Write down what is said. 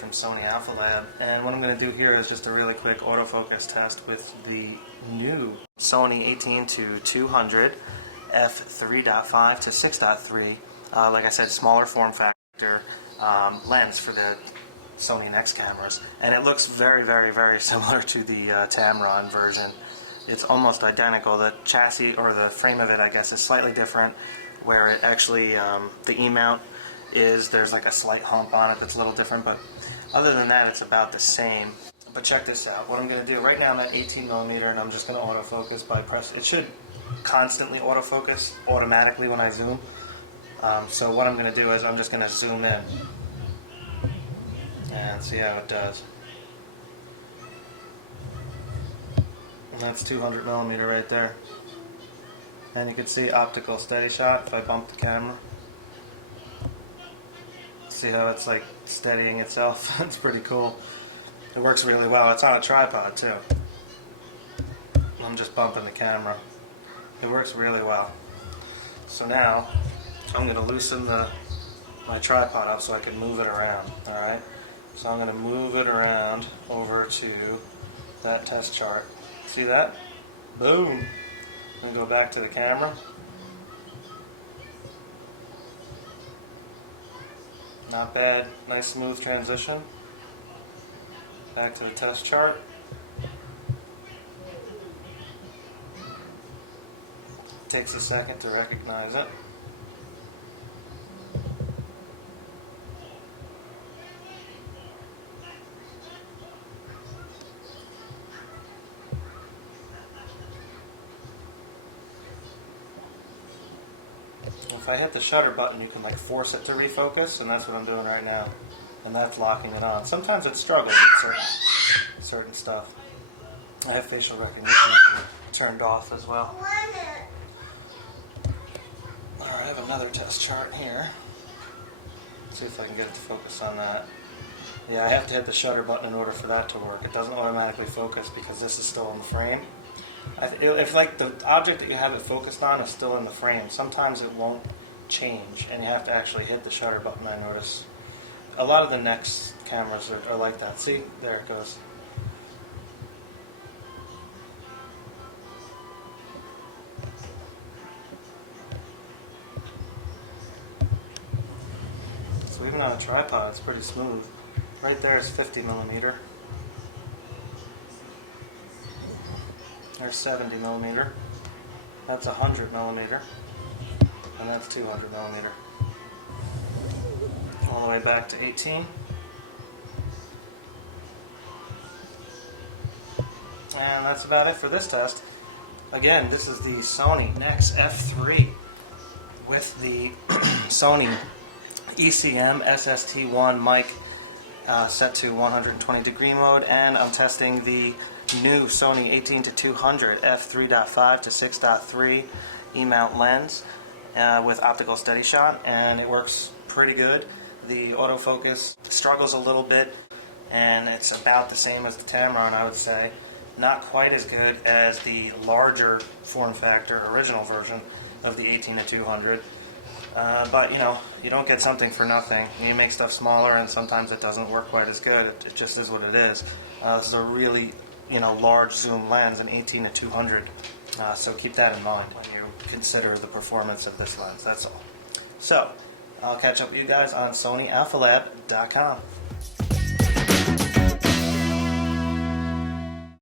from Sony Alpha Lab, and what I'm going to do here is just a really quick autofocus test with the new Sony 18-200 f3.5 to 6.3, like I said, smaller form factor lens for the Sony Nex cameras, and it looks very, very, very similar to the Tamron version. It's almost identical. The chassis, or the frame of it, I guess, is slightly different, where it actually, the E-mount there's like a slight hump on it that's a little different, but other than that it's about the same. But check this out. What I'm going to do right now, I'm at 18mm, and I'm just going to autofocus by press. It should constantly autofocus automatically when I zoom. So what I'm going to do is I'm just going to zoom in and see how it does. And that's 200mm right there. And you can see optical steady shot if I bump the camera. See how it's like steadying itself? It's pretty cool. It works really well. It's on a tripod too. I'm just bumping the camera. It works really well. So now I'm going to loosen my tripod up so I can move it around. Alright? So I'm going to move it around over to that test chart. See that? Boom! I'm going to go back to the camera. Not bad. Nice smooth transition. Back to the test chart. Takes a second to recognize it. If I hit the shutter button, you can like force it to refocus, and that's what I'm doing right now. And that's locking it on. Sometimes it struggles with certain stuff. I have facial recognition turned off as well. Alright, I have another test chart here. Let's see if I can get it to focus on that. Yeah, I have to hit the shutter button in order for that to work. It doesn't automatically focus because this is still in the frame. If like the object that you have it focused on is still in the frame, sometimes it won't change, and you have to actually hit the shutter button, I notice. A lot of the Nex cameras are like that. See? There it goes. So even on a tripod, it's pretty smooth. Right there is 50mm. There's 70mm. That's 100mm. And that's 200mm. All the way back to 18. And that's about it for this test. Again, this is the Sony Nex-F3 with the Sony ECM SST1 mic set to 120-degree mode, and I'm testing the new Sony 18-200 f3.5 to 6.3 E-mount lens with optical steady shot, and it works pretty good. The autofocus struggles a little bit, and it's about the same as the Tamron, I would say. Not quite as good as the larger form factor original version of the 18-200. But you know, you don't get something for nothing. You make stuff smaller, and sometimes it doesn't work quite as good. It just is what it is. This is a really, large zoom lens, an 18-200. So keep that in mind when you consider the performance of this lens. That's all. So I'll catch up with you guys on SonyAlphaLab.com.